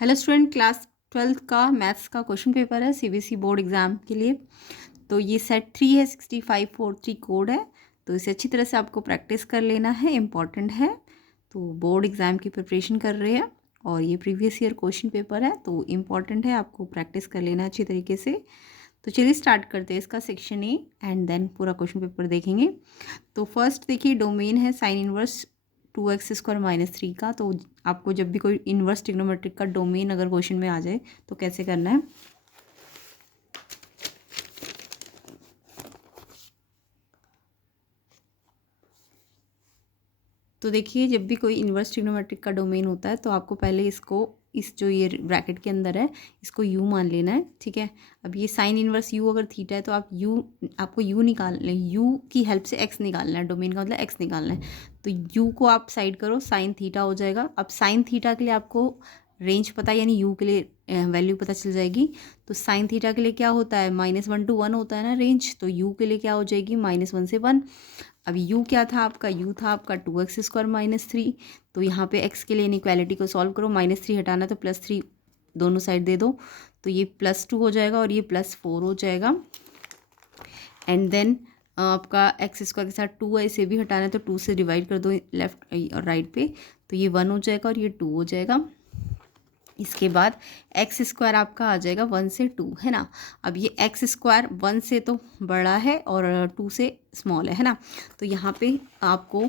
Hello student, class 12th का maths का question paper है सीबीएसई बोर्ड एग्ज़ाम के लिए। तो ये सेट 3 है, 6543 कोड है। तो इसे अच्छी तरह से आपको प्रैक्टिस कर लेना है, इम्पॉर्टेंट है। तो बोर्ड एग्ज़ाम की प्रिपरेशन कर रहे हैं और ये प्रीवियस ईयर क्वेश्चन पेपर है, तो इम्पॉर्टेंट है, आपको प्रैक्टिस कर लेना अच्छी तरीके से। तो चलिए स्टार्ट करते हैं इसका सेक्शन ए एंड देन पूरा क्वेश्चन पेपर देखेंगे। तो फर्स्ट देखिए, डोमेन है साइन इनवर्स 2x² - 3 का। तो आपको जब भी कोई इन्वर्स ट्रिग्नोमेट्रिक का डोमेन अगर क्वेश्चन में आ जाए तो कैसे करना है। तो देखिए, जब भी कोई इन्वर्स ट्रिग्नोमेट्रिक का डोमेन होता है तो आपको पहले इसको, इस जो ये ब्रैकेट के अंदर है, इसको u मान लेना है, ठीक है। अब ये साइन इनवर्स u अगर थीटा है तो आपको u निकालना है, u की हेल्प से x निकालना है, डोमेन का मतलब x निकालना है। तो u को आप साइड करो, साइन थीटा हो जाएगा। अब साइन थीटा के लिए आपको रेंज पता है, यानी u के लिए वैल्यू पता चल जाएगी। तो साइन थीटा के लिए क्या होता है, -1 to 1 होता है ना रेंज। तो u के लिए क्या हो जाएगी, -1 से 1। अब u क्या था आपका, u था आपका 2x² - 3। तो यहाँ पे x के लिए इनइक्वालिटी को सॉल्व करो, -3 हटाना तो +3 दोनों साइड दे दो। तो ये +2 हो जाएगा और ये +4 हो जाएगा। एंड देन आपका x² के साथ 2 है, इसे भी हटाना है तो 2 से डिवाइड कर दो लेफ्ट और राइट पे। तो ये 1 हो जाएगा और ये 2 हो जाएगा। इसके बाद x² आपका आ जाएगा 1 से 2, है ना। अब ये x² 1 से तो बड़ा है और 2 से स्मॉल है ना। तो यहाँ पे आपको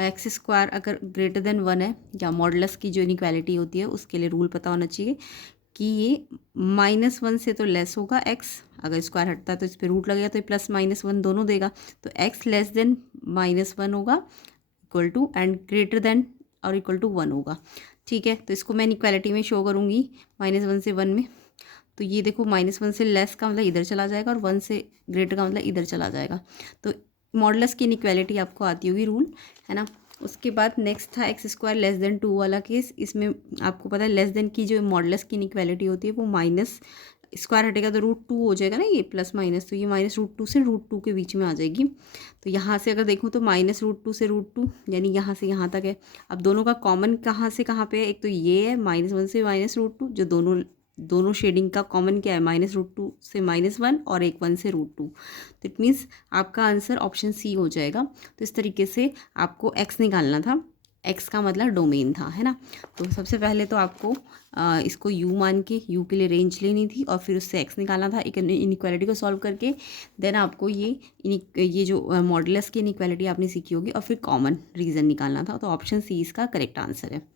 x² अगर ग्रेटर देन 1 है, या मॉडुलस की जो इनइक्वालिटी होती है उसके लिए रूल पता होना चाहिए कि ये -1 से तो लेस होगा x। अगर स्क्वायर हटता है तो इस पर रूट लगेगा तो ये +-1 दोनों देगा। तो x लेस देन -1 होगा, equal to, and greater than और इक्वल टू 1 होगा, ठीक है। तो इसको मैं इनइक्वालिटी में शो करूँगी, -1 से 1 में। तो ये देखो, -1 से लेस का मतलब इधर चला जाएगा और 1 से ग्रेटर का मतलब इधर चला जाएगा। तो मॉडुलस की इनइक्वालिटी आपको आती होगी रूल, है ना। उसके बाद नेक्स्ट था x² लेस देन 2 वाला केस। इसमें आपको पता है लेस देन की जो मॉडुलस की इनइक्वालिटी होती है वो माइनस, स्क्वायर हटेगा तो √2 हो जाएगा ना, ये प्लस माइनस। तो ये -√2 से √2 के बीच में आ जाएगी। तो यहाँ से अगर देखूँ तो -√2 से √2, यानी यहाँ से यहाँ तक है। अब दोनों का कॉमन कहाँ से कहाँ पे है, एक तो ये है -1 से -√2, जो दोनों दोनों शेडिंग का कॉमन क्या है, -√2 से -1 और एक 1 से √2। तो इट मीन्स आपका आंसर ऑप्शन सी हो जाएगा। तो इस तरीके से आपको x निकालना था, x का मतलब डोमेन था, है ना। तो सबसे पहले तो आपको इसको u मान के u के लिए रेंज लेनी थी और फिर उससे x निकालना था, एक इनइक्वालिटी को सॉल्व करके। देन आपको ये जो मॉडुलस की इनइक्वालिटी आपने सीखी होगी और फिर कॉमन रीज़न निकालना था। तो ऑप्शन सी इसका करेक्ट आंसर है।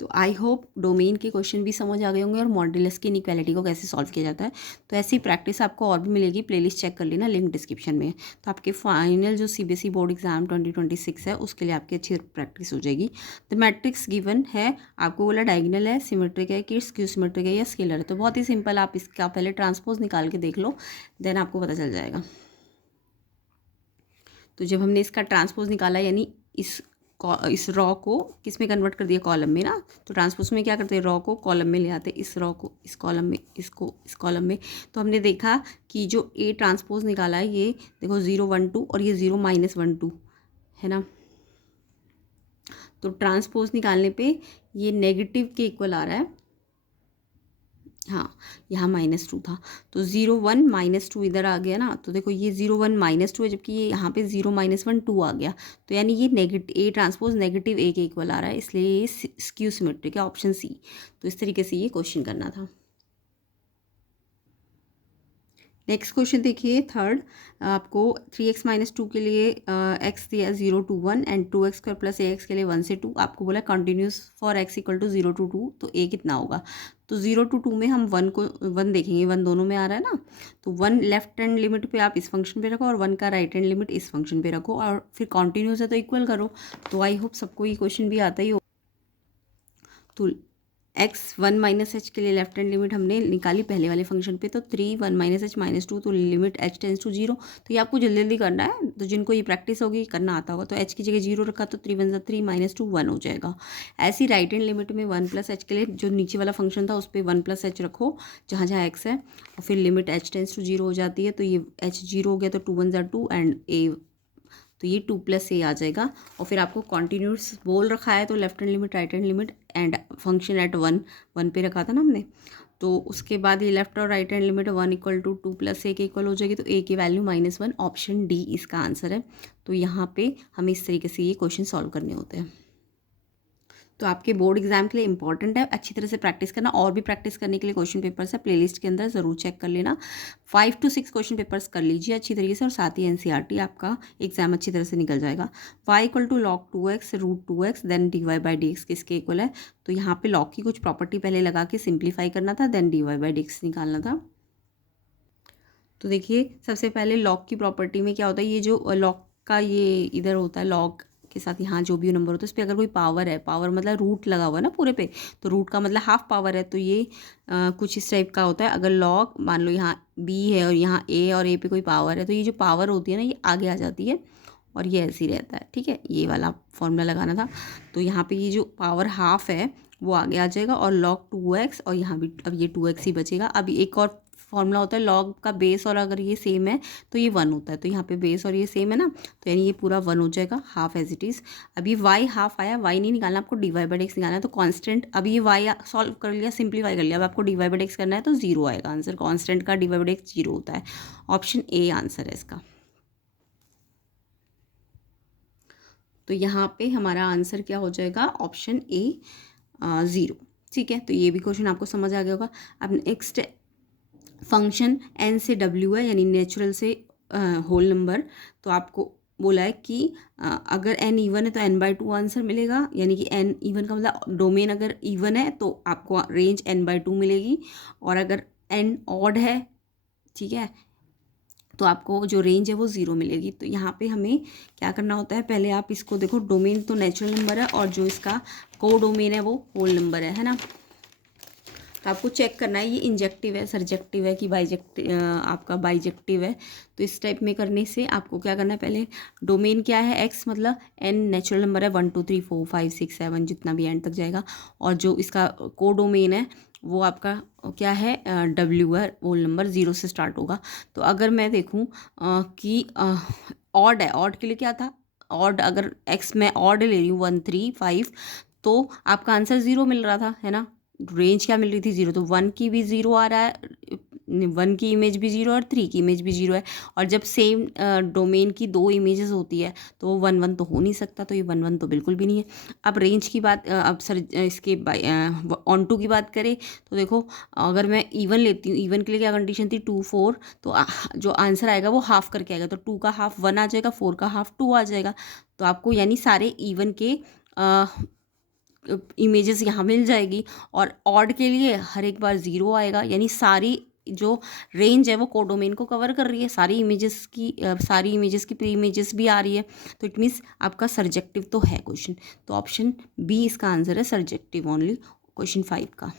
तो आई होप डोमेन के क्वेश्चन भी समझ आ गए होंगे और मॉडुलस की इनइक्वालिटी को कैसे सॉल्व किया जाता है। तो ऐसी प्रैक्टिस आपको और भी मिलेगी, प्लेलिस्ट चेक कर लेना, लिंक डिस्क्रिप्शन में है। तो आपके फाइनल जो सीबीएसई बोर्ड एग्जाम 2026 है उसके लिए आपकी अच्छी प्रैक्टिस हो जाएगी। तो मैट्रिक्स गिवन है, आपको बोला डायगोनल है, सिमेट्रिक है कि स्क्यू सिमेट्रिक है या स्केलर है। तो बहुत ही सिंपल, आप इसका पहले ट्रांसपोज निकाल के देख लो, देन आपको पता चल जाएगा। तो जब हमने इसका ट्रांसपोज निकाला, यानी इस रॉ को किस में कन्वर्ट कर दिया, कॉलम में ना। तो ट्रांसपोज में क्या करते हैं, रॉ को कॉलम में ले आते, इस रॉ को इस कॉलम में, इसको इस कॉलम में। तो हमने देखा कि जो ए ट्रांसपोज निकाला है, ये देखो 0 1 2 और ये 0 -1 2 है ना। तो ट्रांसपोज निकालने पे ये नेगेटिव के इक्वल आ रहा है, हाँ, यहाँ -2 था तो 0 1 -2 इधर आ गया ना। तो देखो ये 0 1 -2 है, जबकि ये यहाँ पे 0 -1 2 आ गया। तो यानी ये नेगेटिव, ए ट्रांसपोज नेगेटिव ए के इक्वल आ रहा है, इसलिए ये स्क्यू सिमेट्रिक है, ऑप्शन सी। तो इस तरीके से ये क्वेश्चन करना था। नेक्स्ट क्वेश्चन देखिए, थर्ड। आपको 3x - 2 के लिए x दिया 0 to 1 एंड 2x² + ax के लिए 1 से 2। आपको बोला कंटिन्यूस फॉर x = 0 to 2, तो a कितना होगा। तो 0 to 2 में हम 1 देखेंगे, 1 दोनों में आ रहा है ना। तो 1 लेफ्ट हैंड लिमिट पे आप इस फंक्शन पे रखो और 1 का राइट हैंड लिमिट इस फंक्शन पे रखो और फिर कॉन्टिन्यूस है तो इक्वल करो। तो आई होप सबको ये क्वेश्चन भी आता ही हो। तो x1 - h के लिए लेफ्ट हैंड लिमिट हमने निकाली पहले वाले फंक्शन पे, तो 3 1 - h -2, तो लिमिट h टेंस टू 0। तो ये आपको जल्दी जल्दी करना है, तो जिनको ये प्रैक्टिस होगी करना आता होगा। तो h की जगह 0 रखा तो 3 1 3 -2 1 हो जाएगा। ऐसी राइट हैंड लिमिट में 1 + h के लिए जो नीचे वाला फंक्शन था उस पर 1 + h रखो जहाँ जहाँ x है, और फिर लिमिट h टेंस टू 0 हो जाती है। तो ये h 0 हो गया तो 2 1 2 एंड a, तो ये 2 + a आ जाएगा। और फिर आपको कॉन्टीन्यूस बोल रखा है तो left hand limit right hand limit and function at one, one पे रखा था ना हमने। तो उसके बाद ये लेफ्ट और राइट हैंड लिमिट 1 = 2 + a के इक्वल हो जाएगी, तो a की वैल्यू -1, ऑप्शन डी इसका आंसर है। तो यहाँ पे हमें इस तरीके से ये क्वेश्चन सॉल्व करने होते हैं। तो आपके बोर्ड एग्जाम के लिए इंपॉर्टेंट है, अच्छी तरह से प्रैक्टिस करना। और भी प्रैक्टिस करने के लिए क्वेश्चन पेपर्स है प्लेलिस्ट के अंदर, ज़रूर चेक कर लेना। 5 to 6 क्वेश्चन पेपर्स कर लीजिए अच्छी तरीके से, और साथ ही एनसीईआरटी आपका एग्जाम अच्छी तरह से निकल जाएगा। y = log 2x √2x then dy/dx किसके इक्वल है। तो यहाँ पे log की कुछ प्रॉपर्टी पहले लगा के सिंप्लीफाई करना था, देन dy/dx निकालना था। तो देखिए सबसे पहले लॉग की प्रॉपर्टी में क्या होता है, ये जो लॉग का ये इधर होता है, लॉग के साथ यहाँ जो भी नंबर होता है उस पर अगर कोई पावर है, पावर मतलब रूट लगा हुआ है ना पूरे पे, तो रूट का मतलब हाफ पावर है। तो ये कुछ इस टाइप का होता है। अगर लॉग मान लो यहाँ b है और यहाँ a और a पे कोई पावर है, तो ये जो पावर होती है ना ये आगे आ जाती है और ये ऐसे ही रहता है, ठीक है। ये वाला फॉर्मूला लगाना था। तो यहाँ पे ये जो पावर हाफ है वो आगे आ जाएगा, और log 2x, और यहाँ भी अब ये 2x ही बचेगा। अब एक और फॉर्मूला होता है लॉग का बेस, और अगर ये सेम है तो ये 1 होता है। तो यहाँ पे बेस और ये सेम है ना, तो यानी ये पूरा 1 हो जाएगा, हाफ एज इट इज़। अभी y हाफ आया, y नहीं निकालना आपको, dy/dx निकालना है। तो कांस्टेंट, अभी ये y सॉल्व कर लिया, सिंप्लीफाई कर लिया, अब आपको dy/dx करना है तो 0 आएगा आंसर। कांस्टेंट का dy/dx 0 होता है। ऑप्शन ए आंसर है इसका। तो यहाँ पे हमारा आंसर क्या हो जाएगा, ऑप्शन ए 0, ठीक है। तो ये भी क्वेश्चन आपको समझ आ गया होगा। अब नेक्स्ट फंक्शन n से w है, यानी नेचुरल से होल नंबर। तो आपको बोला है कि अगर n इवन है तो n/2 आंसर मिलेगा, यानी कि n इवन का मतलब डोमेन अगर इवन है तो आपको रेंज n/2 मिलेगी, और अगर n ऑड है, ठीक है, तो आपको जो रेंज है वो 0 मिलेगी। तो यहाँ पे हमें क्या करना होता है, पहले आप इसको देखो, डोमेन तो नेचुरल नंबर है और जो इसका को डोमेन है वो होल नंबर है ना। तो आपको चेक करना है ये इंजेक्टिव है, सर्जेक्टिव है कि आपका बाइजेक्टिव है। तो इस टाइप में करने से आपको क्या करना है, पहले डोमेन क्या है, x मतलब n नेचुरल नंबर है 1 2 3 4 5 6 7 जितना भी एंड तक जाएगा, और जो इसका को डोमेन है वो आपका क्या है, w है, होल नंबर 0 से स्टार्ट होगा। तो अगर मैं देखूँ कि ऑड है, ऑड के लिए क्या था, ऑड अगर x मैं ऑड ले रही हूँ 1 3 5, तो आपका आंसर 0 मिल रहा था, है ना। रेंज क्या मिल रही थी, 0। तो 1 की भी 0 आ रहा है, 1 की इमेज भी 0 और 3 की इमेज भी 0 है। और जब सेम डोमेन की 2 इमेजेस होती है तो वो 1 1 तो हो नहीं सकता, तो ये 1 1 तो बिल्कुल भी नहीं है। अब रेंज की बात, अब सर इसके ऑन टू की बात करें तो देखो, अगर मैं इवन लेती हूँ, इवन के लिए क्या कंडीशन थी, 2 4, तो जो आंसर आएगा वो हाफ करके आएगा। तो 2 का हाफ 1 आ जाएगा, 4 का हाफ 2 आ जाएगा। तो आपको यानी सारे इवन के इमेजेस यहाँ मिल जाएगी, और ऑड के लिए हर एक बार 0 आएगा, यानी सारी जो रेंज है वो कोडोमेन को कवर कर रही है, सारी इमेजेस की प्री इमेजेस भी आ रही है। तो इट मीन्स आपका सर्जेक्टिव तो है क्वेश्चन। तो ऑप्शन बी इसका आंसर है, सर्जेक्टिव ओनली, क्वेश्चन 5 का।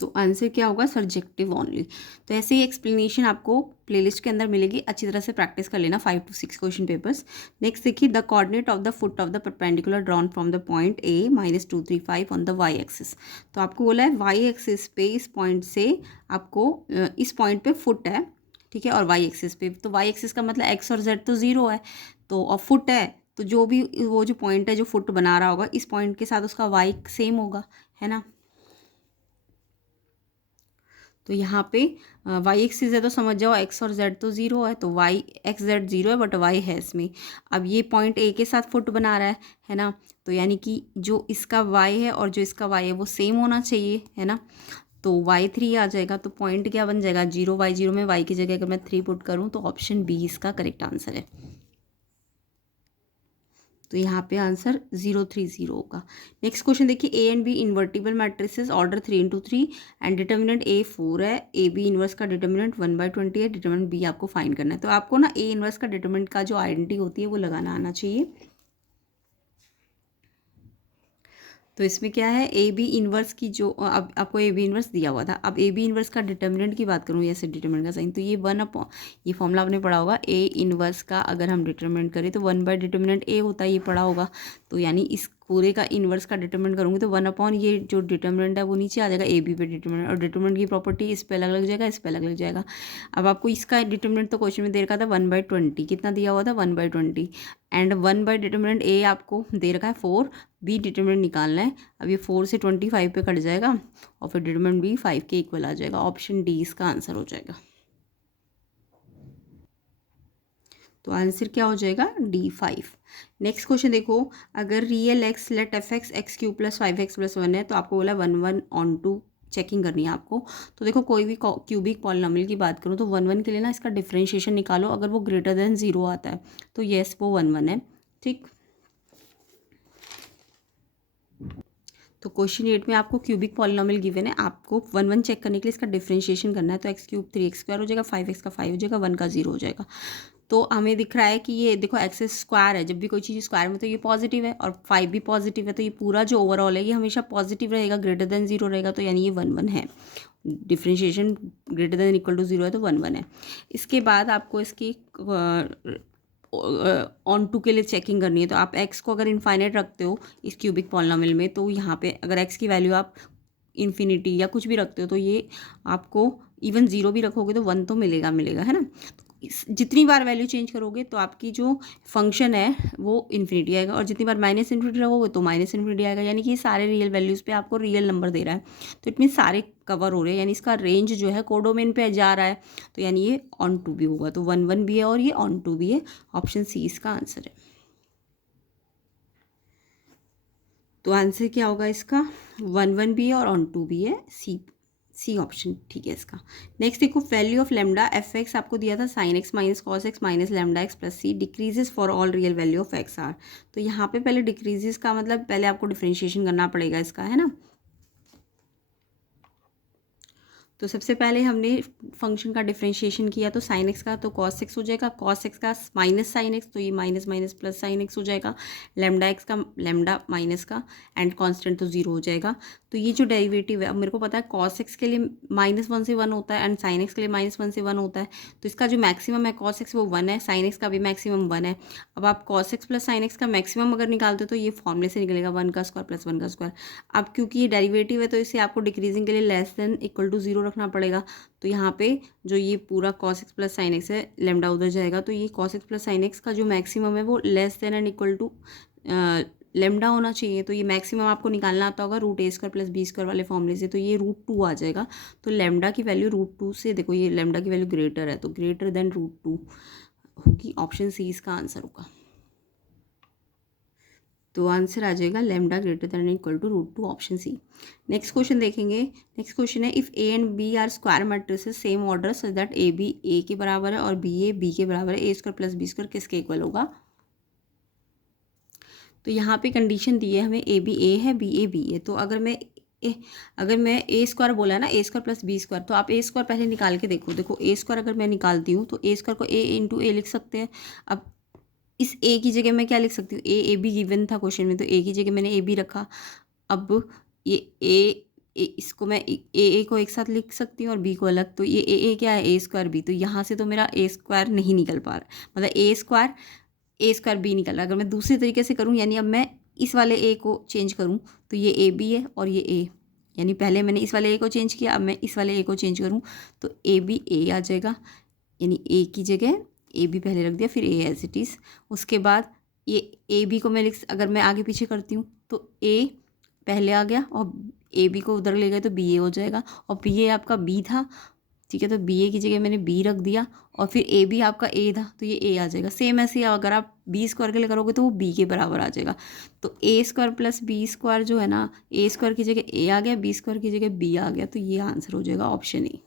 तो आंसर क्या होगा, सर्जेक्टिव ओनली। तो ऐसे ही एक्सप्लेनेशन आपको प्लेलिस्ट के अंदर मिलेगी, अच्छी तरह से प्रैक्टिस कर लेना 5 to 6 क्वेश्चन पेपर्स। नेक्स्ट देखिए, the coordinate of the foot of the perpendicular drawn from the point A -2 3 5 on the y axis. तो आपको बोला है वाई एक्सिस पे इस पॉइंट से आपको इस पॉइंट पे फुट है, ठीक है, और वाई एक्सिस पे, तो वाई एक्सिस का मतलब एक्स और जेड तो 0 है, तो और फुट है, तो जो भी वो जो पॉइंट है जो फुट बना रहा होगा इस पॉइंट के साथ उसका वाई सेम होगा, है ना। तो यहाँ पे वाई एक्सिस है तो समझ जाओ एक्स और जेड तो 0 है, तो वाई एक्स जेड 0 है बट वाई है इसमें। अब ये पॉइंट ए के साथ फुट बना रहा है ना, तो यानी कि जो इसका वाई है और जो इसका वाई है वो सेम होना चाहिए, है ना। तो y3 आ जाएगा, तो पॉइंट क्या बन जाएगा, 0 y0 में y की जगह अगर मैं 3 पुट करूँ तो ऑप्शन बी इसका करेक्ट आंसर है। तो यहाँ पे आंसर 0 3 0 होगा। नेक्स्ट क्वेश्चन देखिए, A and B invertible matrices order 3 into 3 and determinant A 4 है, ए बी इन्वर्स का डिटर्मिनेंट 1/20 है, डिटर्मिनेंट बी आपको फाइंड करना है। तो आपको ना ए इन्वर्स का डिटर्मिनेंट का जो आइडेंटिटी होती है वो लगाना आना चाहिए। तो इसमें क्या है, ए बी इन्वर्स की जो अब आपको ए बी इन्वर्स दिया हुआ था, अब ए बी इन्वर्स का डिटर्मिनेंट की बात करूँ, ऐसे डिटर्मिनेंट का साइन, तो ये ये फॉर्मूला आपने पढ़ा होगा, ए इन्वर्स का अगर हम डिटर्मिनेंट करें तो 1/डिटर्मिनेंट ए होता है, ये पढ़ा होगा। तो यानी पूरे का इन्वर्स का डिटरमिनेंट करूँगी तो 1/, ये जो डिटरमिनेंट है वो नीचे आ जाएगा ए बी पे डिटरमिनेंट, और डिटरमिनेंट की प्रॉपर्टी इस पे अलग लग जाएगा, इस पे अलग लग जाएगा। अब आपको इसका डिटरमिनेंट तो क्वेश्चन में दे रखा था 1/20, कितना दिया हुआ था 1/20, एंड 1 डिटरमिनेंट ए आपको दे रखा है 4, बी डिटरमिनेंट निकालना है। अब ये 4 से 25 पे कट जाएगा और फिर डिटरमिनेंट बी 5 के इक्वल आ जाएगा। ऑप्शन डी इसका आंसर हो जाएगा। तो आंसर क्या हो जाएगा D5। नेक्स्ट क्वेश्चन देखो, अगर real x let f x x cube plus 5x plus 1 है तो आपको बोला 1/(1)(2) चेकिंग करनी है आपको। तो देखो कोई भी क्यूबिक पॉलिनोमियल की बात करूँ तो 1/1 के लिए ना इसका डिफरेंशिएशन निकालो, अगर वो ग्रेटर देन 0 आता है तो येस वो 1/1 है। ठीक, तो क्वेश्चन 8 में आपको क्यूबिक पॉलिनोमियल गिवन है, आपको 1/1 चेक करने के लिए इसका डिफरेंशिएशन करना है। तो x³ 3x² हो जाएगा, 5x का 5 हो जाएगा, 1 का 0 हो जाएगा। तो हमें दिख रहा है कि ये देखो एक्स स्क्वायर है, जब भी कोई चीज़ स्क्वायर में तो ये पॉजिटिव है और 5 भी पॉजिटिव है, तो ये पूरा जो ओवरऑल है ये हमेशा पॉजिटिव रहेगा, ग्रेटर देन 0 रहेगा, तो यानी ये 1/1 है। Differentiation greater than equal to 0 है तो 1/1 है। इसके बाद आपको इसकी ऑन टू के लिए चेकिंग करनी है। तो आप x को अगर इनफाइनाइट रखते हो इस क्यूबिक पॉलिनोमियल में, तो यहाँ पे अगर x की वैल्यू आप इन्फिनिटी या कुछ भी रखते हो तो ये आपको इवन 0 भी रखोगे तो 1 तो मिलेगा है ना। जितनी बार वैल्यू चेंज करोगे तो आपकी जो फंक्शन है वो इन्फिनिटी आएगा, और जितनी बार माइनस इन्फिनिटी रखोगे तो माइनस इन्फिनिटी आएगा, यानी कि सारे रियल वैल्यूज़ पे आपको रियल नंबर दे रहा है। तो इट मीन सारे कवर हो रहे हैं, यानी इसका रेंज जो है कोडोमेन पे जा रहा है, तो यानी ये ऑन टू भी होगा। तो 1/1 भी है और ये ऑन टू भी है। ऑप्शन सी इसका आंसर है। तो आंसर क्या होगा इसका, 1/1 भी है और ऑन टू भी है, सी ऑप्शन ठीक है इसका। नेक्स्ट देखो, value of lambda f x आपको दिया था sin x minus cos x minus lambda x plus c decreases for all real value of x are. तो यहाँ पे पहले डिक्रीजेस का मतलब पहले आपको डिफरेंशिएशन करना पड़ेगा इसका, है ना। तो सबसे पहले हमने फंक्शन का डिफरेंशिएशन किया, तो साइन एक्स का तो कॉस एक्स हो जाएगा, कॉस एक्स का माइनस साइन एक्स, तो ये minus minus plus sine x हो जाएगा, लेमडा एक्स का लेमडा माइनस का एंड कांस्टेंट तो 0 हो जाएगा। तो ये जो डेरिवेटिव है, अब मेरे को पता है कॉस एक्स के लिए -1 से 1 होता है एंड साइन एक्स के लिए -1 से 1 होता है, तो इसका जो मैक्सिमम है कॉस एक्स वो 1 है, साइन एक्स का भी मैक्सिमम 1 है। अब आप कॉस एक्स प्लस साइन एक्स का मैक्सिमम अगर निकालते हो तो ये फॉर्मूले से निकलेगा 1 का स्क्वायर प्लस 1 का स्क्वायर। अब क्योंकि ये डेरिवेटिव है तो इसे आपको डिक्रीजिंग के लिए लेस देन इक्वल टू 0 रखना पड़ेगा। तो यहाँ पे जो ये पूरा cos x plus sign x है, लेमडा उधर जाएगा, तो ये cos x प्लस साइन एक्स का जो मैक्सिमम है वो less than and equal to lambda होना चाहिए। तो ये मैक्सिमम आपको निकालना आता होगा √a² प्लस b² वाले फॉर्मूले से, तो ये √2 आ जाएगा। तो लेमडा की वैल्यू √2 से, देखो ये लेमडा की वैल्यू ग्रेटर है तो ग्रेटर देन √2 होगी। ऑप्शन सी इसका आंसर होगा। तो आंसर आ जाएगा lambda greater than equal to √2, option C. Next question देखेंगे। नेक्स्ट क्वेश्चन है, if A and B are square matrices same order such that A B A के बराबर है और बी के बराबर है, a² प्लस b² किसके इक्वल होगा। तो यहाँ पे कंडीशन दी है हमें, ए बी ए है, बी है। तो अगर मैं a² बोला है ना, a² प्लस b², तो आप a² पहले निकाल के देखो। देखो a² अगर मैं निकालती हूँ तो a² को a इंटू ए लिख सकते हैं। अब इस a की जगह मैं क्या लिख सकती हूँ, ए बी गिवन था क्वेश्चन में, तो a की जगह मैंने ए बी रखा। अब ये इसको मैं ए को एक साथ लिख सकती हूँ और b को अलग, तो ये ए क्या है, a² b, तो यहाँ से तो मेरा a² नहीं निकल पा रहा, मतलब a² b निकल रहा है। अगर मैं दूसरी तरीके से करूँ, यानी अब मैं इस वाले a को चेंज करूँ तो ये a b है और ये a, यानी पहले मैंने इस वाले a को चेंज किया, अब मैं इस वाले a को चेंज करूँ तो a b a आ जाएगा, यानी a की जगह ए बी पहले रख दिया, फिर ए एज इट इज़। उसके बाद ये ए बी को मैं अगर मैं आगे पीछे करती हूँ तो ए पहले आ गया और ए बी को उधर ले गए तो बी ए हो जाएगा, और बी ए आपका बी था, ठीक है, तो बी ए की जगह मैंने बी रख दिया और फिर ए बी आपका ए था तो ये ए आ जाएगा। सेम ऐसे अगर आप b² के लिए करोगे तो वो b के बराबर आ जाएगा। तो a² प्लस b² जो है ना, a² की जगह a आ गया, b² की जगह b आ गया, तो ये आंसर हो जाएगा ऑप्शन ए।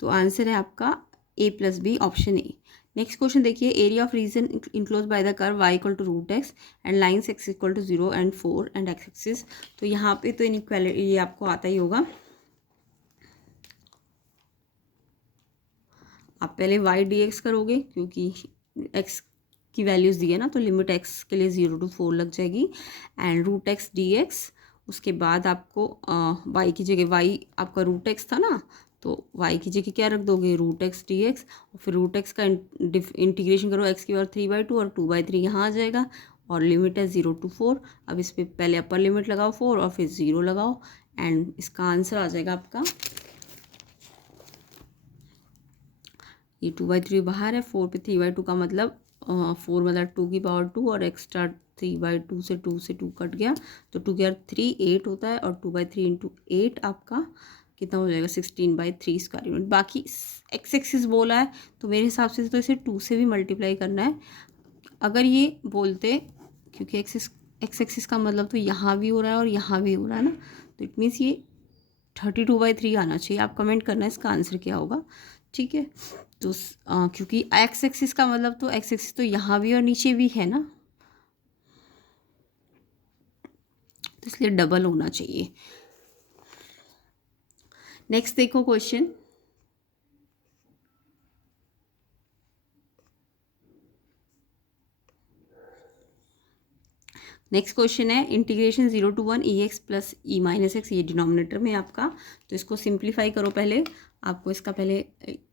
तो आंसर है आपका a plus B, option A. Next question देखिए, area of region enclose by the curve y equal to √x and lines x equal to 0 and 4 and x axis. तो यहाँ पे तो इनइक्वालिटी ये आपको आता ही होगा। आप पहले y dx करोगे क्योंकि x की वैल्यूज़ दी है ना, तो लिमिट x के लिए 0 to 4 लग जाएगी एंड √x dx। उसके बाद आपको y की जगह y आपका √x था ना, तो y की जगह क्या रख दोगे, √x dx, और फिर √x का इंटीग्रेशन करो x की पावर 3/2 और 2/3 यहाँ आ जाएगा, और लिमिट है 0 to 4। अब इस पर पहले अपर लिमिट लगाओ 4 और फिर 0 लगाओ एंड इसका आंसर आ जाएगा आपका, ये 2/3 बाहर है, 4 पे 3/2 का मतलब 4 मतलब 2 की पावर 2 और एक्स्ट्रा 3/2 से 2 कट गया तो 2 के 3 8 होता है और 2/3 इंटू 8 आपका कितना हो जाएगा 16/3 स्क्वायर यूनिट। बाकी एक्स एक्सिस बोला है तो मेरे हिसाब से तो इसे 2 से भी मल्टीप्लाई करना है। अगर ये बोलते, क्योंकि एक्स एक्सिस का मतलब तो यहाँ भी हो रहा है और यहाँ भी हो रहा है ना, तो इट मीन्स ये 32/3 आना चाहिए। आप कमेंट करना है इसका आंसर क्या होगा, ठीक है। तो क्योंकि एक्स एक्सिस का मतलब तो एक्स एक्सिस तो यहाँ भी और नीचे भी है ना, तो इसलिए डबल होना चाहिए। नेक्स्ट देखो क्वेश्चन, नेक्स्ट क्वेश्चन है integration 0 to 1 EX plus E-X, ये डिनोमिनेटर में आपका, तो इसको सिंप्लीफाई करो। पहले आपको इसका पहले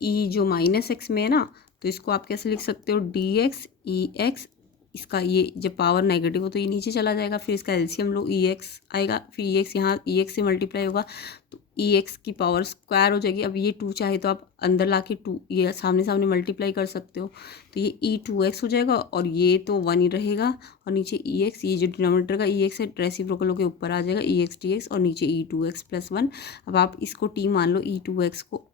ई जो -x में है ना, तो इसको आप कैसे लिख सकते हो, dx EX, इसका ये जब पावर नेगेटिव हो तो ये नीचे चला जाएगा, फिर इसका एलसीएम लो EX आएगा, फिर EX यहाँ EX से मल्टीप्लाई होगा तो EX की पावर स्क्वायर हो जाएगी। अब ये 2 चाहे तो आप अंदर ला के 2 ये सामने सामने मल्टीप्लाई कर सकते हो, तो ये E2x हो जाएगा और ये तो 1 ही रहेगा और नीचे EX, ये जो डिनोमिनेटर का EX है रेसिप्रोकल होकर ऊपर आ जाएगा EX dx और नीचे E2x प्लस 1। अब आप इसको t मान लो, E2x को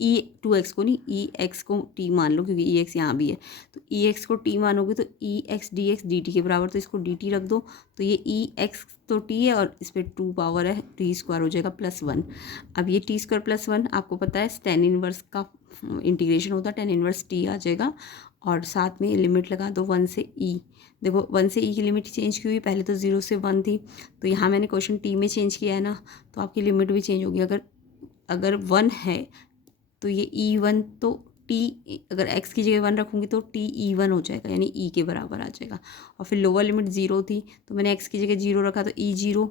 E2x को नहीं EX को t मान लो, क्योंकि EX यहाँ भी है, तो EX को t मानोगे तो EX dx dt के बराबर, तो इसको dt रख दो, तो ये EX तो t है और इस पर 2 पावर है, t स्क्वायर हो जाएगा प्लस 1। अब ये t स्क्वायर प्लस 1 आपको पता है tan इनवर्स का इंटीग्रेशन होता है, tan इनवर्स t आ जाएगा और साथ में लिमिट लगा दो 1 से e। देखो 1 से e की लिमिट चेंज की हुई, पहले तो 0 से 1 थी, तो यहाँ मैंने क्वेश्चन t में चेंज किया है ना, तो आपकी लिमिट भी चेंज होगी। अगर 1 है तो ये E1 तो t, अगर x की जगह 1 रखूँगी तो t E1 हो जाएगा, यानी e के बराबर आ जाएगा। और फिर लोअर लिमिट 0 थी तो मैंने x की जगह 0 रखा तो E0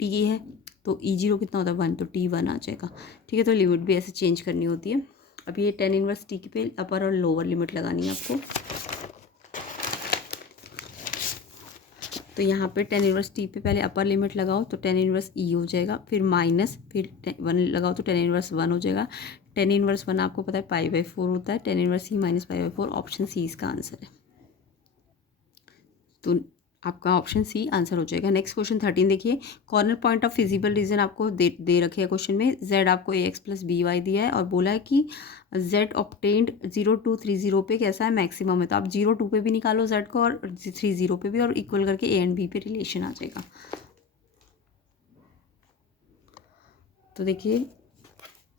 t है, तो E0 कितना होता है 1, तो t1 आ जाएगा, ठीक है। तो लिमिट भी ऐसे चेंज करनी होती है। अब ये tan इनवर्स t पे अपर और लोअर लिमिट लगानी है आपको, तो यहाँ पे tan इनवर्स t पे पहले अपर लिमिट लगाओ तो tan इनवर्स e हो जाएगा, फिर माइनस, फिर 1 लगाओ तो tan इनवर्स 1 हो जाएगा। tan इनवर्स 1 आपको पता है π/4 होता है, tan inverse e minus π/4, option C इसका आंसर है, तो आपका ऑप्शन सी आंसर हो जाएगा। नेक्स्ट क्वेश्चन 13 देखिए, corner point of feasible region आपको दे रखे है क्वेश्चन में, z आपको ax प्लस by दिया है और बोला है कि z ऑब्टेन्ड 0 to 30 पे कैसा है, मैक्सिमम है। तो आप 0 2 पे भी निकालो z को और 30 पे भी, और इक्वल करके a एंड b पे रिलेशन आ जाएगा। तो देखिए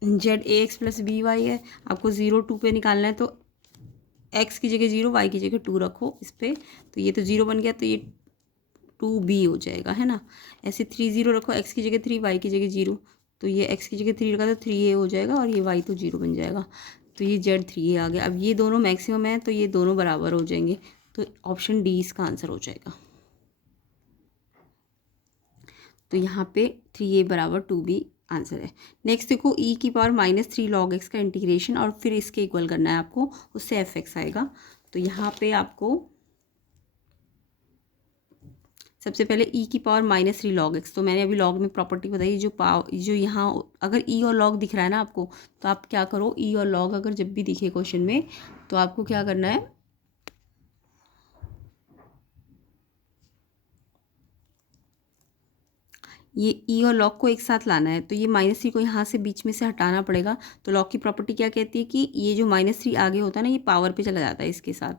z ax प्लस by है, आपको 0 2 पे निकालना है, तो x की जगह 0 y की जगह 2 रखो इस पर, तो ये तो 0 बन गया, तो ये 2b हो जाएगा, है ना। ऐसे 3 0 रखो, x की जगह 3 y की जगह 0, तो ये x की जगह 3 रखा तो 3a हो जाएगा और ये y तो 0 बन जाएगा, तो ये z 3a आ गया। अब ये दोनों मैक्सिमम है तो ये दोनों बराबर हो जाएंगे, तो ऑप्शन डी इसका आंसर हो जाएगा। तो यहाँ पे 3a बराबर 2b आंसर है। नेक्स्ट देखो e की पावर -3 log x का इंटीग्रेशन और फिर इसके इक्वल करना है आपको, उससे fx आएगा। तो यहाँ पे आपको सबसे पहले e की पावर -3 log x, तो मैंने अभी log में प्रॉपर्टी बताई, जो यहाँ अगर e और log दिख रहा है ना आपको, तो आप क्या करो, e और log अगर जब भी दिखे क्वेश्चन में तो आपको क्या करना है, ये e और log को एक साथ लाना है, तो ये -3 को यहाँ से बीच में से हटाना पड़ेगा। तो log की प्रॉपर्टी क्या कहती है कि ये जो -3 आगे होता है ना, ये पावर पे चला जाता है इसके साथ,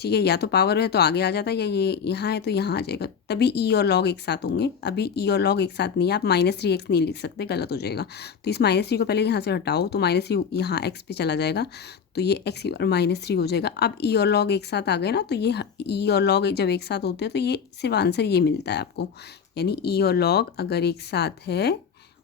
ठीक है, या तो पावर है तो आगे आ जाता है, या ये यहाँ है तो यहाँ आ जाएगा, तभी e और log एक साथ होंगे। अभी e और log एक साथ नहीं है, आप -3x नहीं लिख सकते, गलत हो जाएगा। तो इस -3 को पहले यहाँ से हटाओ, तो -3 यहाँ x पे चला जाएगा, तो ये x और -3 हो जाएगा। अब e और log एक साथ आ गए ना, तो ये e और log जब एक साथ होते हैं तो ये सिर्फ आंसर ये मिलता है आपको, यानी e और log अगर एक साथ है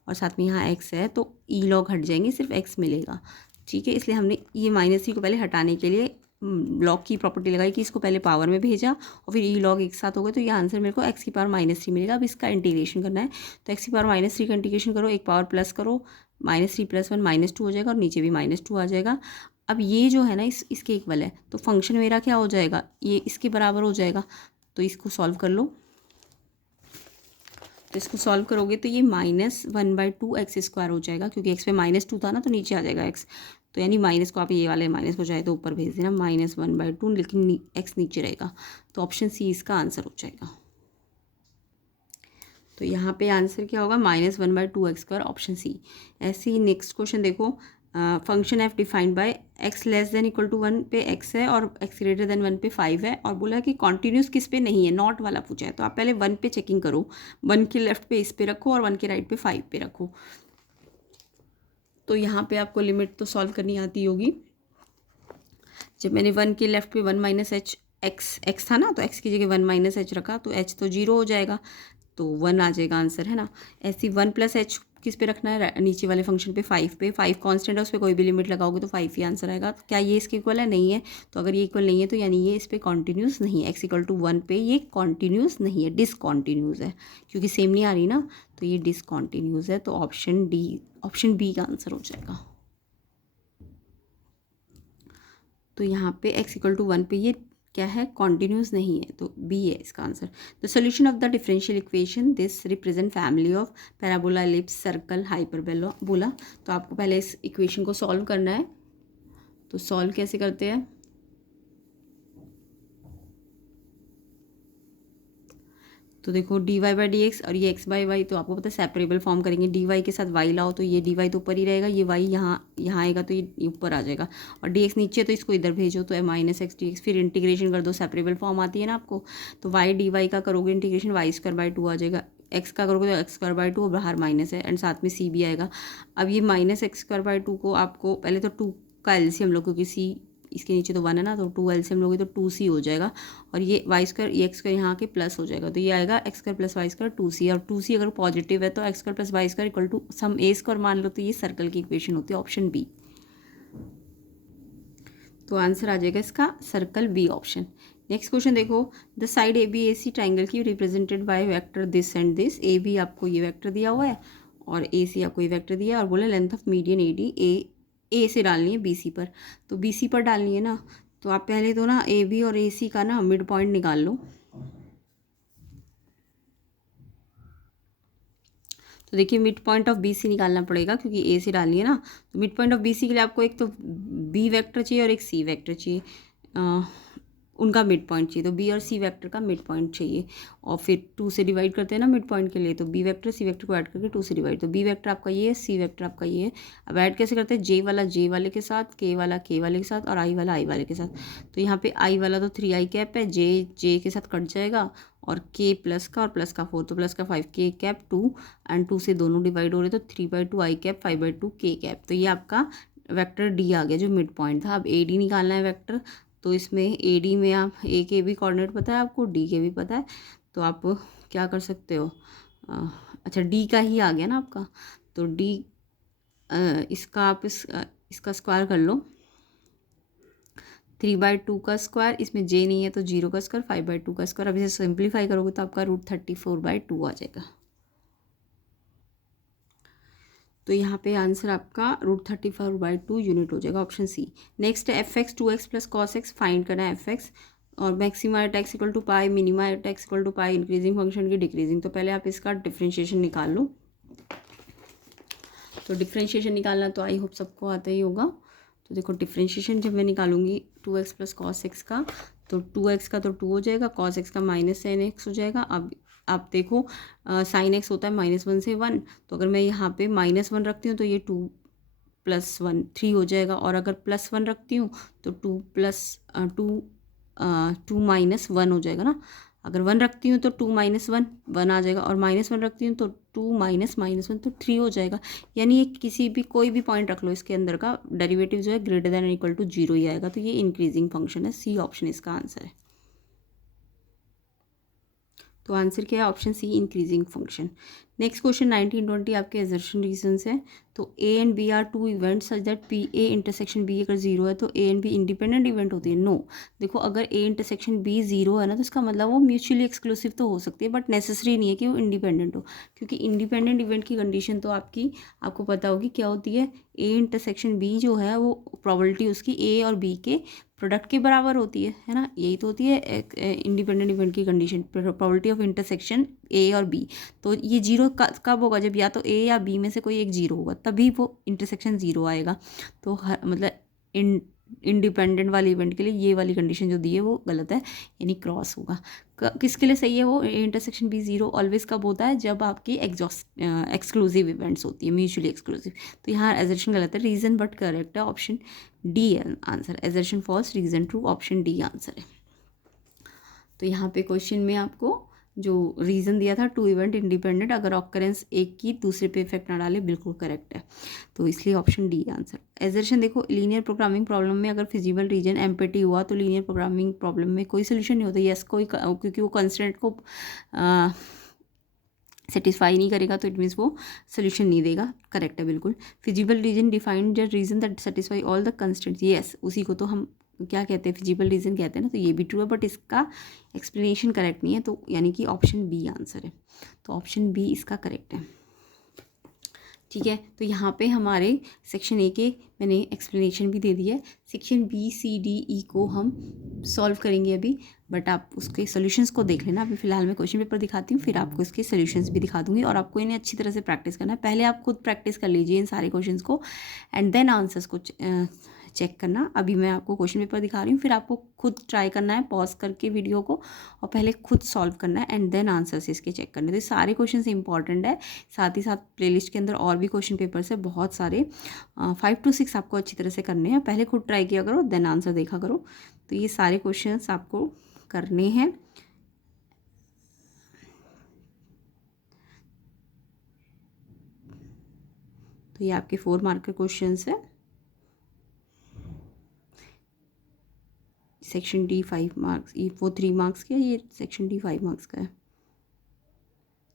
और साथ में यहाँ x है तो e log हट जाएंगे, सिर्फ x मिलेगा, ठीक है। इसलिए हमने ये -3 को पहले हटाने के लिए लॉग की प्रॉपर्टी लगाई कि इसको पहले पावर में भेजा और फिर ई लॉग एक साथ हो गए, तो ये आंसर मेरे को x की पावर -3 मिलेगा। अब इसका इंटीग्रेशन करना है, तो x की पावर -3 का इंटीग्रेशन करो, एक पावर प्लस करो, -3 + 1 -2 हो जाएगा और नीचे भी -2 आ जाएगा। अब ये जो है ना इसके इक्वल है, तो फंक्शन मेरा क्या हो जाएगा, ये इसके बराबर हो जाएगा। तो इसको सॉल्व कर लो। तो इसको सॉल्व करोगे तो ये -1/2x² हो जाएगा, क्योंकि x पे -2 था ना, तो नीचे आ जाएगा x। तो यानी माइनस को आप ये वाले माइनस को चाहे तो ऊपर भेज देना, -1/2, लेकिन x नीचे रहेगा। तो ऑप्शन सी इसका आंसर हो जाएगा। तो यहाँ पे आंसर क्या होगा, -1/2x², ऑप्शन सी। ऐसे ही नेक्स्ट क्वेश्चन देखो, function F defined by x < 1 पे x है और x > 1 पे 5 है, और बोला कि कॉन्टीन्यूस किस पे नहीं है, नॉट वाला पूछा है। तो आप पहले 1 पे चेकिंग करो, 1 के लेफ्ट पे इस पे रखो और 1 के राइट पे 5 पे रखो। तो यहाँ पे आपको लिमिट तो सॉल्व करनी आती होगी। जब मैंने 1 के लेफ्ट पे 1 - h x था ना, तो x की जगह 1 - h रखा, तो h तो 0 हो जाएगा, तो 1 आ जाएगा आंसर, है ना। ऐसी 1 + h किस पे रखना है, नीचे वाले फंक्शन पे 5 पे। 5 कांस्टेंट है, उस पर कोई भी लिमिट लगाओगे तो 5 ही आंसर आएगा। तो क्या ये इसके इक्वल है, नहीं है। तो अगर ये इक्वल नहीं है तो यानी ये इस पर कॉन्टीन्यूस नहीं है, x = 1 पे ये कॉन्टीन्यूस नहीं है, डिसकॉन्टीन्यूस है, क्योंकि सेम नहीं आ रही ना, तो ये डिसकॉन्टीन्यूस है। तो ऑप्शन बी का आंसर हो जाएगा। तो यहाँ पे x = 1 पे ये क्या है, कॉन्टीन्यूस नहीं है, तो बी है इसका answer. The solution of the differential equation this represent family of parabola, ellipse, circle, hyperbola. तो आपको पहले इस इक्वेशन को सॉल्व करना है। तो सॉल्व कैसे करते हैं, तो देखो dy/dx और ये x/y, तो आपको पता है सेपरेबल फॉर्म करेंगे। dy के साथ y लाओ तो ये dy तो ऊपर ही रहेगा, ये y यहाँ आएगा तो ये ऊपर आ जाएगा, और dx नीचे, तो इसको इधर भेजो तो -x dx, फिर इंटीग्रेशन कर दो, सेपरेबल फॉर्म आती है ना आपको। तो y dy का करोगे इंटीग्रेशन, y²/2 आ जाएगा। x का करोगे तो x²/2, और बाहर माइनस है, एंड साथ में c भी आएगा। अब ये -x²/2 को आपको पहले तो 2 का एलसीएम लो, क्योंकि c इसके नीचे तो 1 है ना, तो 2 एलसीएम लोगे तो 2c हो जाएगा, और ये y² ये x² यहाँ के प्लस हो जाएगा, तो ये आएगा x² + y² 2c, और 2c अगर पॉजिटिव है तो x² + y² = सम a² मान लो, तो ये सर्कल की इक्वेशन होती है, ऑप्शन बी। तो आंसर आ जाएगा इसका circle B, option. Next question देखो, द साइड ABAC ट्राइंगल की represented by vector this and this. AB आपको ये वेक्टर दिया हुआ है और AC आपको ये वेक्टर दिया है, और बोला लेंथ ऑफ मीडियन AD ए से डालनी है BC पर। तो BC पर डालनी है ना, तो आप पहले तो ना AB और AC का ना मिड पॉइंट निकाल लो। तो देखिए मिड पॉइंट ऑफ BC निकालना पड़ेगा, क्योंकि ए से डालनी है ना। तो मिड पॉइंट ऑफ BC के लिए आपको एक तो B वेक्टर चाहिए और एक C वेक्टर चाहिए, उनका मिड पॉइंट चाहिए। तो B और C वेक्टर का मिड पॉइंट चाहिए, और फिर 2 से डिवाइड करते हैं ना मिड पॉइंट के लिए, तो B वेक्टर C वेक्टर को ऐड करके 2 से डिवाइड। तो B वेक्टर आपका ये है, C वेक्टर आपका ये है। अब ऐड कैसे करते हैं, J वाला J वाले के साथ, K वाला K वाले के साथ, और I वाला I वाले के साथ। तो यहाँ पे I वाला तो 3i कैप है, J के साथ कट जाएगा, और K प्लस का और प्लस का 4, तो प्लस का 5, K कैप 2, एंड 2 से दोनों डिवाइड हो रहे, तो 3/2 I कैप, 5/2 K कैप। तो ये आपका वेक्टर D आ गया, जो मिड पॉइंट था। अब AD निकालना है वेक्टर, तो इसमें AD में आप A के भी कोऑर्डिनेट पता है आपको, D के भी पता है, तो आप क्या कर सकते हो, अच्छा D का ही आ गया ना आपका, तो D इसका आप इसका स्क्वायर कर लो, 3/2 का स्क्वायर, इसमें J नहीं है तो 0 का स्क्वायर, 5/2 का स्क्वायर। अब इसे सिंप्लीफाई करोगे तो आपका √34/2 आ जाएगा। तो यहाँ पे आंसर आपका √34/2 यूनिट हो जाएगा, ऑप्शन सी। नेक्स्ट है fx 2x + cos x, find करना है fx, और maxima at x = pi, minima at x = pi, increasing function की डिक्रीजिंग। तो पहले आप इसका डिफ्रेंशिएशन निकाल लो। तो डिफ्रेंशिएशन निकालना तो आई होप सबको आता ही होगा। तो देखो डिफ्रेंशिएशन जब मैं निकालूंगी 2x + cos x का, तो 2x का तो 2 हो जाएगा, cos x का -sin x हो जाएगा। अब आप देखो sin x होता है -1 से 1, तो अगर मैं यहाँ पे -1 रखती हूँ तो ये 2 + 1 3 हो जाएगा, और अगर +1 रखती हूँ तो 2 - 1 हो जाएगा ना। अगर 1 रखती हूँ तो 2 - 1 आ जाएगा, और -1 रखती हूँ तो 2 - -1 तो 3 हो जाएगा। यानी ये किसी भी कोई भी पॉइंट रख लो, इसके अंदर का डेरिवेटिव जो है > 0 ही आएगा। तो ये इंक्रीजिंग फंक्शन है, सी ऑप्शन इसका आंसर है। तो आंसर क्या है, option C, increasing function. Next question 19-20 आपके एजर्शन रीजंस है। तो A and B are two event such that P A intersection B अगर जीरो है तो A and B independent event होती है? नो। देखो, अगर ए इंटरसेक्शन बी जीरो है ना, तो इसका मतलब वो म्यूचुअली एक्सक्लूसिव तो हो सकती है, बट नेसेसरी नहीं है कि वो इंडिपेंडेंट हो, क्योंकि इंडिपेंडेंट इवेंट की कंडीशन तो आपको पता होगी क्या होती है। ए इंटरसेक्शन बी जो है वो प्रोबेबिलिटी उसकी ए और बी के प्रोडक्ट के बराबर होती है ना, यही तो होती है इंडिपेंडेंट इवेंट की condition, probability of intersection A और बी। तो ये जीरो कब होगा? जब या तो ए या बी में से कोई एक जीरो होगा, तभी वो इंटरसेक्शन जीरो आएगा। तो मतलब इंडिपेंडेंट वाले इवेंट के लिए ये वाली कंडीशन जो दी है वो गलत है, यानी क्रॉस होगा। किसके लिए सही है वो? इंटरसेक्शन बी जीरो ऑलवेज कब होता है? जब आपकी एक्सक्लूसिव इवेंट्स होती है, म्यूचुअली एक्सक्लूसिव। तो यहाँ एजर्शन गलत है, रीजन बट करेक्ट है, ऑप्शन डी है answer. Assertion false, reason true, option D answer है। तो यहाँ पे क्वेश्चन में आपको जो रीज़न दिया था, टू इवेंट इंडिपेंडेंट, अगर ऑकरेंस एक की दूसरे पे इफेक्ट ना डाले, बिल्कुल करेक्ट है, तो इसलिए ऑप्शन डी आंसर। एजर्शन देखो, लीनियर प्रोग्रामिंग प्रॉब्लम में अगर फिजिबल रीजन एम्पटी हुआ तो लीनियर प्रोग्रामिंग प्रॉब्लम में कोई सोल्यूशन नहीं होता। यस, क्योंकि वो कंस्ट्रेंट को सेटिस्फाई नहीं करेगा, तो इट मीन्स वो सोल्यूशन नहीं देगा। करेक्ट है बिल्कुल। Feasible region defined the region that satisfy all the constraints, yes, उसी को तो हम क्या कहते हैं? फिजिबल रीजन कहते हैं ना, तो ये भी ट्रू है, बट इसका एक्सप्लेनेशन करेक्ट नहीं है, तो यानी कि ऑप्शन बी आंसर है। तो ऑप्शन बी इसका करेक्ट है। ठीक है, तो यहाँ पे हमारे सेक्शन ए के मैंने एक्सप्लेनेशन भी दे दिया है। Section B C D E को हम सॉल्व करेंगे अभी, बट आप उसके सॉल्यूशंस को देख लेना। अभी फिलहाल मैं क्वेश्चन पेपर दिखाती हूँ, फिर आपको इसके सॉल्यूशंस भी दिखा दूंगी, और आपको इन्हें अच्छी तरह से प्रैक्टिस करना है। पहले आप खुद प्रैक्टिस कर लीजिए इन सारे क्वेश्चंस को, एंड देन आंसर्स को चेक करना। अभी मैं आपको क्वेश्चन पेपर दिखा रही हूँ, फिर आपको खुद ट्राई करना है पॉज करके वीडियो को, और पहले खुद सॉल्व करना है, एंड देन आंसर्स इसके चेक करने। तो सारे क्वेश्चन इंपॉर्टेंट है। साथ ही साथ प्लेलिस्ट के अंदर और भी क्वेश्चन पेपर्स है बहुत सारे, 5 to 6 आपको अच्छी तरह से करने हैं। पहले खुद ट्राई किया करो, देन आंसर देखा करो। तो ये सारे क्वेश्चन आपको करने हैं। तो ये आपके 4 मार्क के क्वेश्चन है। सेक्शन डी 5 मार्क्स, ये वो 3 मार्क्स का, ये सेक्शन डी 5 मार्क्स का है।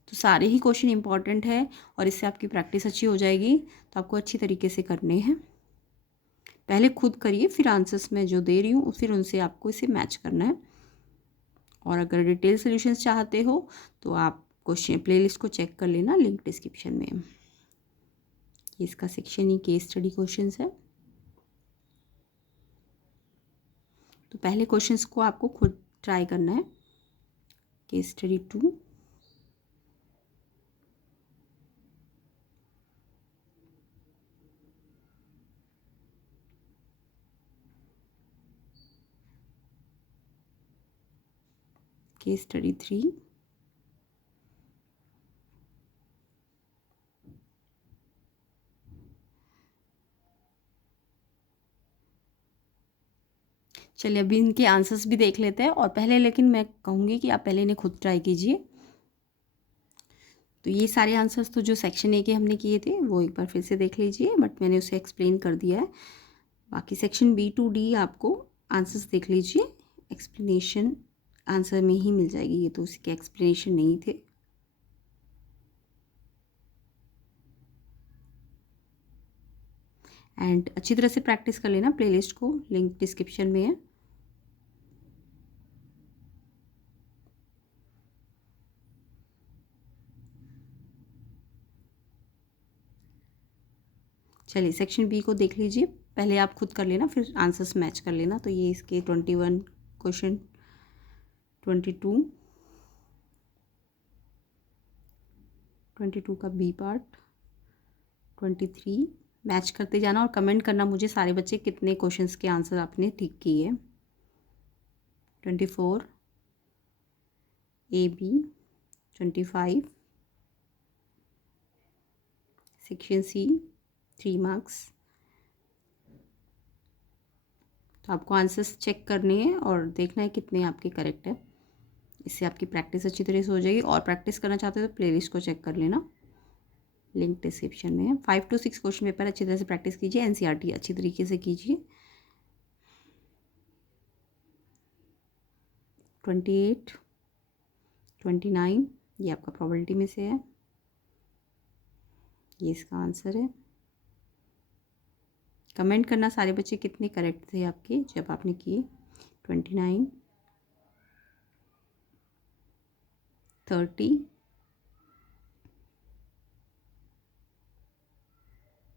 तो सारे ही क्वेश्चन इंपॉर्टेंट है, और इससे आपकी प्रैक्टिस अच्छी हो जाएगी। तो आपको अच्छी तरीके से करने हैं। पहले खुद करिए, फिर आंसर्स मैं जो दे रही हूँ फिर उनसे आपको इसे मैच करना है। और अगर डिटेल सॉल्यूशंस चाहते हो तो आप क्वेश्चन प्लेलिस्ट को चेक कर लेना, लिंक डिस्क्रिप्शन में। ये इसका सेक्शन ही केस स्टडी क्वेश्चंस है। तो पहले क्वेश्चंस को आपको खुद ट्राई करना है। केस स्टडी 2, केस स्टडी 3, चलिए अभी इनके आंसर्स भी देख लेते हैं। और पहले लेकिन मैं कहूँगी कि आप पहले इन्हें खुद ट्राई कीजिए। तो ये सारे आंसर्स तो जो सेक्शन ए के हमने किए थे वो एक बार फिर से देख लीजिए, बट मैंने उसे एक्सप्लेन कर दिया है। बाकी सेक्शन बी टू डी आपको आंसर्स देख लीजिए, एक्सप्लेनेशन आंसर में ही मिल जाएगी, ये तो उसके एक्सप्लेनेशन नहीं थे। एंड अच्छी तरह से प्रैक्टिस कर लेना, प्लेलिस्ट को लिंक डिस्क्रिप्शन में है। चलिए सेक्शन बी को देख लीजिए, पहले आप खुद कर लेना, फिर आंसर्स मैच कर लेना। तो ये इसके 21 क्वेश्चन, 22 का बी पार्ट, 23 मैच करते जाना, और कमेंट करना मुझे सारे बच्चे कितने क्वेश्चंस के आंसर आपने ठीक किए। 24 A B, 25 section C 3 marks. तो आपको आंसर्स चेक करने हैं और देखना है कितने आपके करेक्ट है। इससे आपकी प्रैक्टिस अच्छी तरह से हो जाएगी। और प्रैक्टिस करना चाहते हो तो प्लेलिस्ट को चेक कर लेना, लिंक डिस्क्रिप्शन में है। 5 to 6 क्वेश्चन पेपर अच्छी तरह से प्रैक्टिस कीजिए, एनसीईआरटी अच्छी तरीके से कीजिए। 28, 29 ये आपका प्रोबेबिलिटी में से है, ये इसका आंसर है। कमेंट करना सारे बच्चे कितने करेक्ट थे आपके जब आपने किए। 29, 30,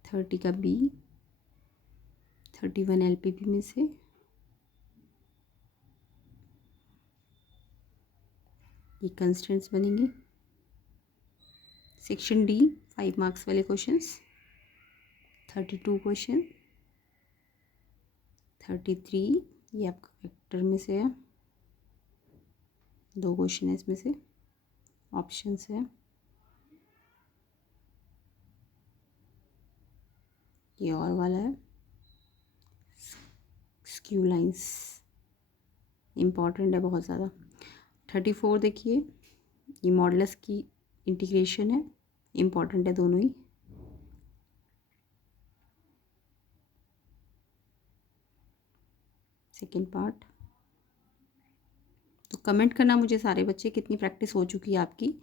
30 का बी, 31 LPP में से, ये कंस्टेंट्स बनेंगे। सेक्शन डी 5 मार्क्स वाले क्वेश्चंस, 32 क्वेश्चन, 33 ये आपका वेक्टर में से है, 2 क्वेश्चन है इसमें से, ऑप्शंस है, ये और वाला है, स्क्यू लाइंस इम्पॉर्टेंट है बहुत ज़्यादा। 34 देखिए, ये मॉडुलस की इंटीग्रेशन है, इम्पॉर्टेंट है दोनों ही। Second part. तो कमेंट करना मुझे सारे बच्चे कितनी प्रैक्टिस हो चुकी है आपकी।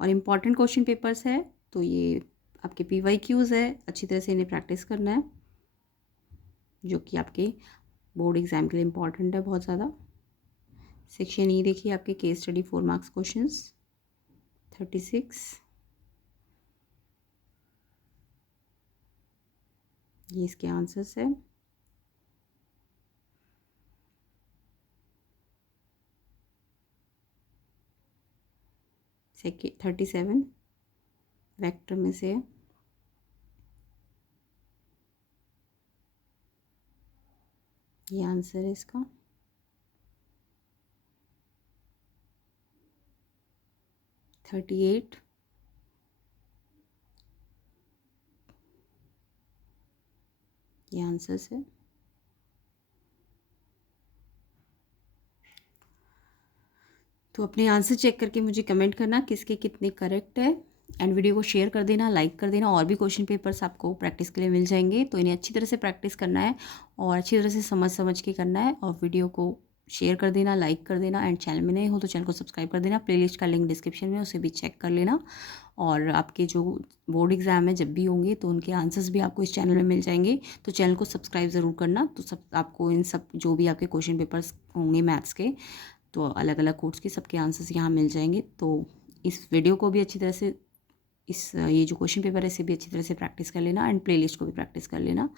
और इम्पॉर्टेंट क्वेश्चन पेपर्स है तो ये आपके PYQs है, अच्छी तरह से इन्हें प्रैक्टिस करना है, जो कि आपके बोर्ड एग्ज़ाम के लिए इम्पॉर्टेंट है बहुत ज़्यादा। सेक्शन ई देखिए आपके केस स्टडी 4 मार्क्स क्वेश्चंस, 36 ये इसके आंसर्स है। सेकेंड 37 वेक्टर में से है, ये आंसर है इसका। 38 ये आंसर्स है। तो अपने आंसर चेक करके मुझे कमेंट करना किसके कितने करेक्ट है, एंड वीडियो को शेयर कर देना, लाइक कर देना। और भी क्वेश्चन पेपर्स आपको प्रैक्टिस के लिए मिल जाएंगे, तो इन्हें अच्छी तरह से प्रैक्टिस करना है और अच्छी तरह से समझ समझ के करना है। और वीडियो को शेयर कर देना, लाइक कर देना, एंड चैनल में नए हो तो चैनल को सब्सक्राइब कर देना। प्लेलिस्ट का लिंक डिस्क्रिप्शन में, उसे भी चेक कर लेना। और आपके जो बोर्ड एग्ज़ाम है जब भी होंगे तो उनके आंसर्स भी आपको इस चैनल में मिल जाएंगे, तो चैनल को सब्सक्राइब ज़रूर करना। तो सब आपको इन सब जो भी आपके क्वेश्चन पेपर्स होंगे मैथ्स के, तो अलग अलग कोर्स के सबके आंसर्स यहाँ मिल जाएंगे। तो इस वीडियो को भी अच्छी तरह से, ये जो क्वेश्चन पेपर है इसे भी अच्छी तरह से प्रैक्टिस कर लेना, एंड प्लेलिस्ट को भी प्रैक्टिस कर लेना।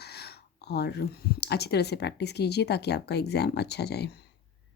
और अच्छी तरह से प्रैक्टिस कीजिए ताकि आपका एग्ज़ाम अच्छा जाए।